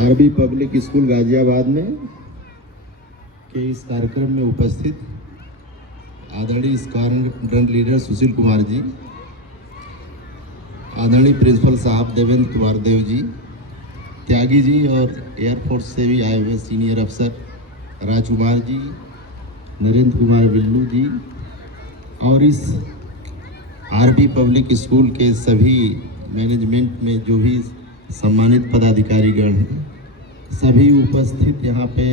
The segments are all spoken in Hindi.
आरबी पब्लिक स्कूल गाजियाबाद में के इस कार्यक्रम में उपस्थित आदरणीय स्क्वाड्रन लीडर सुशील कुमार जी, आदरणीय प्रिंसिपल साहब देवेंद्र कुमार देव जी, त्यागी जी और एयरफोर्स से भी आए हुए सीनियर अफसर राजकुमार जी, नरेंद्र कुमार बिल्लू जी और इस आरबी पब्लिक स्कूल के सभी मैनेजमेंट में जो भी सम्मानित पदाधिकारीगण हैं, सभी उपस्थित यहाँ पे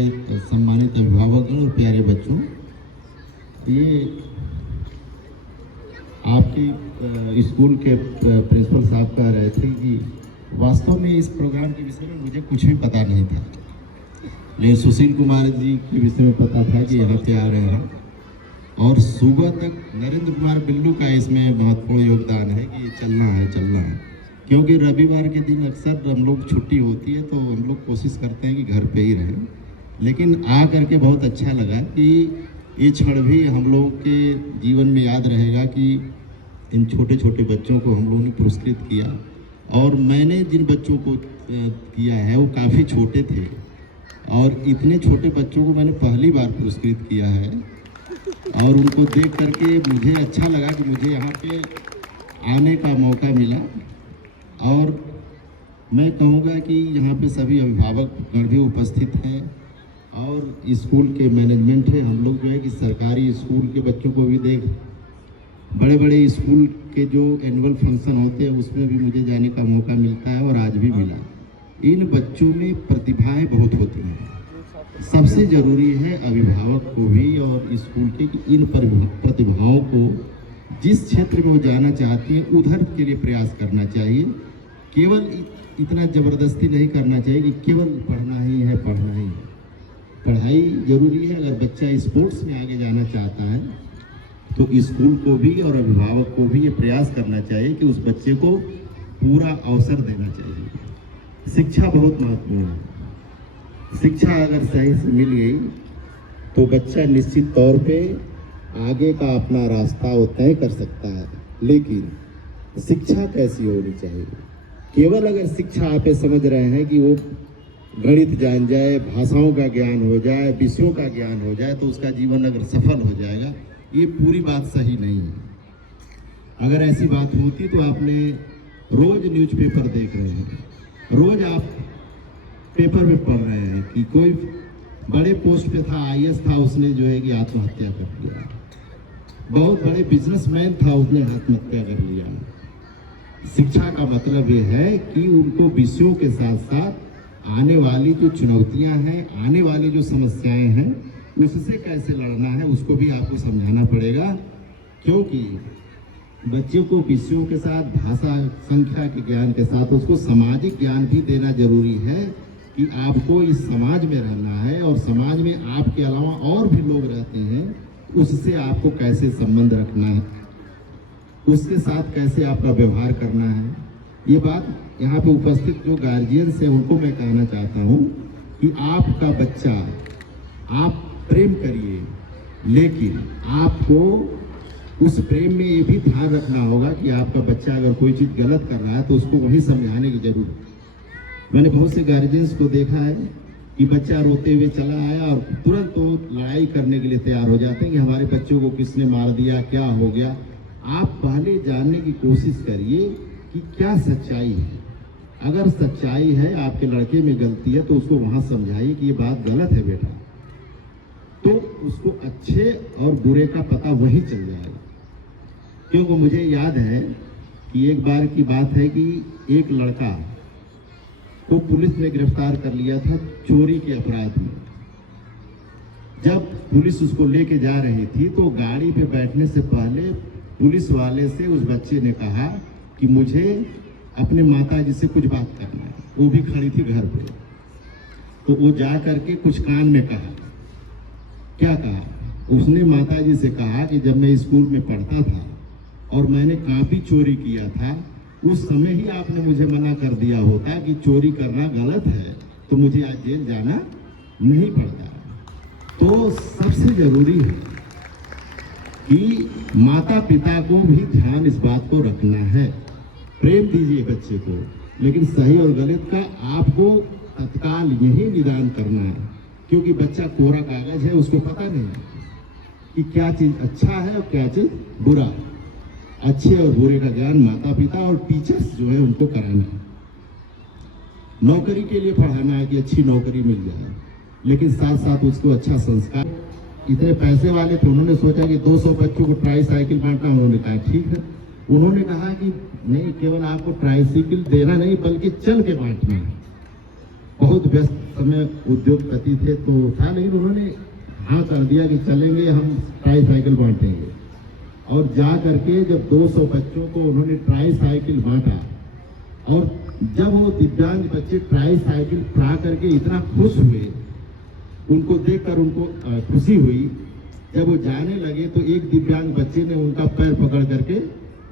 सम्मानित अभिभावकगण और प्यारे बच्चों, ये आपके स्कूल के प्रिंसिपल साहब कह रहे थे कि वास्तव में इस प्रोग्राम के विषय में मुझे कुछ भी पता नहीं था, लेकिन सुशील कुमार जी के विषय में पता था कि यहाँ पे आ रहे हैं और सुबह तक नरेंद्र कुमार बिल्लू का इसमें महत्वपूर्ण योगदान है कि चलना है, क्योंकि रविवार के दिन अक्सर हम लोग छुट्टी होती है तो हम लोग कोशिश करते हैं कि घर पे ही रहें, लेकिन आ करके बहुत अच्छा लगा कि ये क्षण भी हम लोगों के जीवन में याद रहेगा कि इन छोटे छोटे बच्चों को हम लोगों ने पुरस्कृत किया। और मैंने जिन बच्चों को किया है वो काफ़ी छोटे थे और इतने छोटे बच्चों को मैंने पहली बार पुरस्कृत किया है और उनको देख करके मुझे अच्छा लगा कि मुझे यहाँ पे आने का मौका मिला। और मैं कहूँगा कि यहाँ पे सभी अभिभावकगण भी उपस्थित हैं और स्कूल के मैनेजमेंट है, हम लोग जो है कि सरकारी स्कूल के बच्चों को भी देख, बड़े बड़े स्कूल के जो एनुअल फंक्शन होते हैं उसमें भी मुझे जाने का मौका मिलता है और आज भी मिला। इन बच्चों में प्रतिभाएं बहुत होती हैं। सबसे ज़रूरी है अभिभावक को भी और स्कूल के कि इन प्रतिभाओं को जिस क्षेत्र में वो जाना चाहती हैं उधर के लिए प्रयास करना चाहिए। केवल इतना ज़बरदस्ती नहीं करना चाहिए कि केवल पढ़ना ही है। पढ़ाई ज़रूरी है। अगर बच्चा स्पोर्ट्स में आगे जाना चाहता है तो स्कूल को भी और अभिभावक को भी ये प्रयास करना चाहिए कि उस बच्चे को पूरा अवसर देना चाहिए। शिक्षा बहुत महत्वपूर्ण है। शिक्षा अगर सही से मिल गई तो बच्चा निश्चित तौर पे आगे का अपना रास्ता वो तय कर सकता है। लेकिन शिक्षा कैसी होनी चाहिए? केवल अगर शिक्षा आप समझ रहे हैं कि वो गणित जान जाए, भाषाओं का ज्ञान हो जाए, विषयों का ज्ञान हो जाए तो उसका जीवन अगर सफल हो जाएगा, ये पूरी बात सही नहीं है। अगर ऐसी बात होती तो आपने रोज न्यूज़पेपर देख रहे हैं, रोज आप पेपर में पढ़ रहे हैं कि कोई बड़े पोस्ट पे था, आईएएस था, उसने जो है कि आत्महत्या कर लिया। बहुत बड़े बिजनेसमैन था, उसने आत्महत्या कर लिया। शिक्षा का मतलब ये है कि उनको विषयों के साथ साथ आने वाली जो चुनौतियां हैं, आने वाली जो समस्याएं हैं, उससे कैसे लड़ना है उसको भी आपको समझाना पड़ेगा। क्योंकि बच्चों को विषयों के साथ, भाषा संख्या के ज्ञान के साथ उसको सामाजिक ज्ञान भी देना जरूरी है कि आपको इस समाज में रहना है और समाज में आपके अलावा और भी लोग रहते हैं, उससे आपको कैसे संबंध रखना है, उसके साथ कैसे आपका व्यवहार करना है। ये बात यहाँ पे उपस्थित जो गार्जियंस हैं उनको मैं कहना चाहता हूँ कि आपका बच्चा, आप प्रेम करिए, लेकिन आपको उस प्रेम में ये भी ध्यान रखना होगा कि आपका बच्चा अगर कोई चीज़ गलत कर रहा है तो उसको वही समझाने की जरूरत है। मैंने बहुत से गार्जियंस को देखा है कि बच्चा रोते हुए चला आया और तुरंत तो लड़ाई करने के लिए तैयार हो जाते हैं कि हमारे बच्चों को किसने मार दिया, क्या हो गया। आप पहले जानने की कोशिश करिए कि क्या सच्चाई है। अगर सच्चाई है, आपके लड़के में गलती है, तो उसको वहाँ समझाइए कि ये बात गलत है बेटा, तो उसको अच्छे और बुरे का पता वही चल जाएगा। क्योंकि मुझे याद है कि एक बार की बात है कि एक लड़का को पुलिस ने गिरफ्तार कर लिया था चोरी के अपराध में। जब पुलिस उसको लेके जा रही थी तो गाड़ी पे बैठने से पहले पुलिस वाले से उस बच्चे ने कहा कि मुझे अपने माताजी से कुछ बात करना है। वो भी खड़ी थी घर पे, तो वो जा करके कुछ कान में कहा। क्या कहा? उसने माताजी से कहा कि जब मैं स्कूल में पढ़ता था और मैंने काफी चोरी किया था, उस समय ही आपने मुझे मना कर दिया होता कि चोरी करना गलत है, तो मुझे आज जेल जाना नहीं पड़ता। तो सबसे जरूरी है कि माता पिता को भी ध्यान इस बात को रखना है। प्रेम दीजिए बच्चे को, लेकिन सही और गलत का आपको तत्काल यही निदान करना है, क्योंकि बच्चा कोरा कागज है, उसको पता नहीं कि क्या चीज अच्छा है और क्या चीज बुरा। अच्छे और बुरे का ज्ञान माता पिता और टीचर्स जो है उनको कराना है। नौकरी के लिए पढ़ाना है कि अच्छी नौकरी मिल जाए, लेकिन साथ साथ उसको अच्छा संस्कार। इतने पैसे वाले थे, उन्होंने सोचा कि 200 बच्चों को ट्राईसाइकिल बांटना। उन्होंने कहा ठीक है। उन्होंने कहा कि नहीं, केवल आपको ट्राईसाइकिल देना नहीं बल्कि चल के बांटना है। बहुत व्यस्त समय उद्योगपति थे तो था, लेकिन उन्होंने हाँ कर दिया कि चलेंगे, हम ट्राईसाइकिल बांटेंगे। और जा करके जब 200 बच्चों को उन्होंने ट्राईसाइकिल बांटा, और जब वो दिव्यांग बच्चे ट्राईसाइकिल पा करके इतना खुश हुए, उनको देखकर उनको खुशी हुई। जब वो जाने लगे तो एक दिव्यांग बच्चे ने उनका पैर पकड़ करके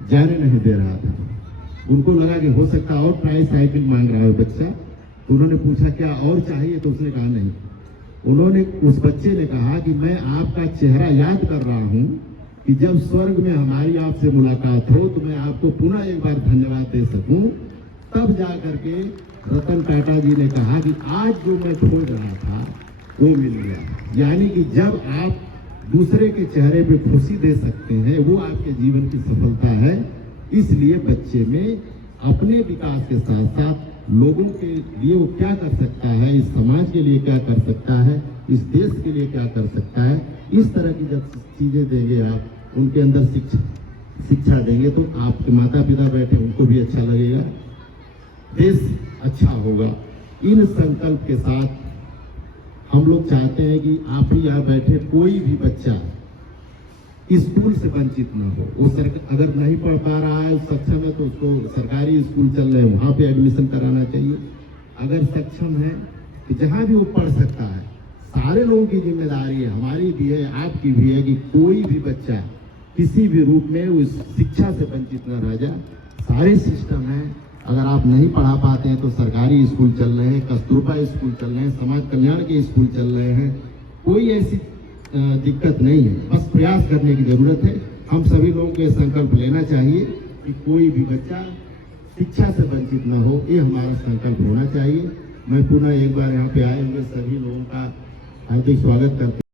जाने नहीं दे रहा था। उनको लगा कि हो सकता और ट्राईसाइकिल मांग रहा है बच्चा। उन्होंने पूछा क्या और चाहिए, तो उसने कहा नहीं। उन्होंने, उस बच्चे ने कहा कि मैं आपका चेहरा याद कर रहा हूँ कि जब स्वर्ग में हमारी आपसे मुलाकात हो तो मैं आपको पुनः एक बार धन्यवाद दे सकूं। तब जा करके रतन टाटा जी ने कहा कि आज जो मैं खोज रहा था वो मिल गया। यानी कि जब आप दूसरे के चेहरे पे खुशी दे सकते हैं, वो आपके जीवन की सफलता है। इसलिए बच्चे में अपने विकास के साथ साथ लोगों के लिए वो क्या कर सकता है, इस समाज के लिए क्या कर सकता है, इस देश के लिए क्या कर सकता है, इस तरह की जब चीजें देंगे आप, उनके अंदर शिक्षा देंगे, तो आपके माता पिता बैठे उनको भी अच्छा लगेगा, देश अच्छा होगा। इन संकल्प के साथ हम लोग चाहते हैं कि आप ही यहाँ बैठे कोई भी बच्चा स्कूल से वंचित ना हो। वो अगर नहीं पढ़ पा रहा है, सक्षम है, तो उसको सरकारी स्कूल चल रहे हैं वहाँ पे एडमिशन कराना चाहिए। अगर सक्षम है तो जहाँ भी वो पढ़ सकता है। सारे लोगों की जिम्मेदारी है, हमारी भी है, आपकी भी है, कि कोई भी बच्चा किसी भी रूप में उस शिक्षा से वंचित न रह जाए। सारे सिस्टम है, अगर आप नहीं पढ़ा पाते हैं तो सरकारी स्कूल चल रहे हैं, कस्तूरबा स्कूल चल रहे हैं, समाज कल्याण के स्कूल चल रहे हैं। कोई ऐसी दिक्कत नहीं है, बस प्रयास करने की जरूरत है। हम सभी लोगों को संकल्प लेना चाहिए कि कोई भी बच्चा शिक्षा से वंचित न हो, ये हमारा संकल्प होना चाहिए। मैं पुनः एक बार यहाँ पे आए हुए सभी लोगों का हार्दिक स्वागत करता हूँ।